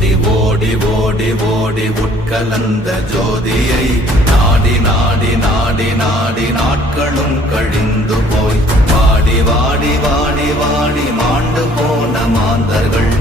ஓடி ஓடி ஓடி ஓடி உட்கலந்த ஜோதியை நாடி நாடி நாடி நாடி நாட்களும் கழிந்து போய் வாடி வாடி வாடி வாடி மாண்டு போன மாந்தர்கள்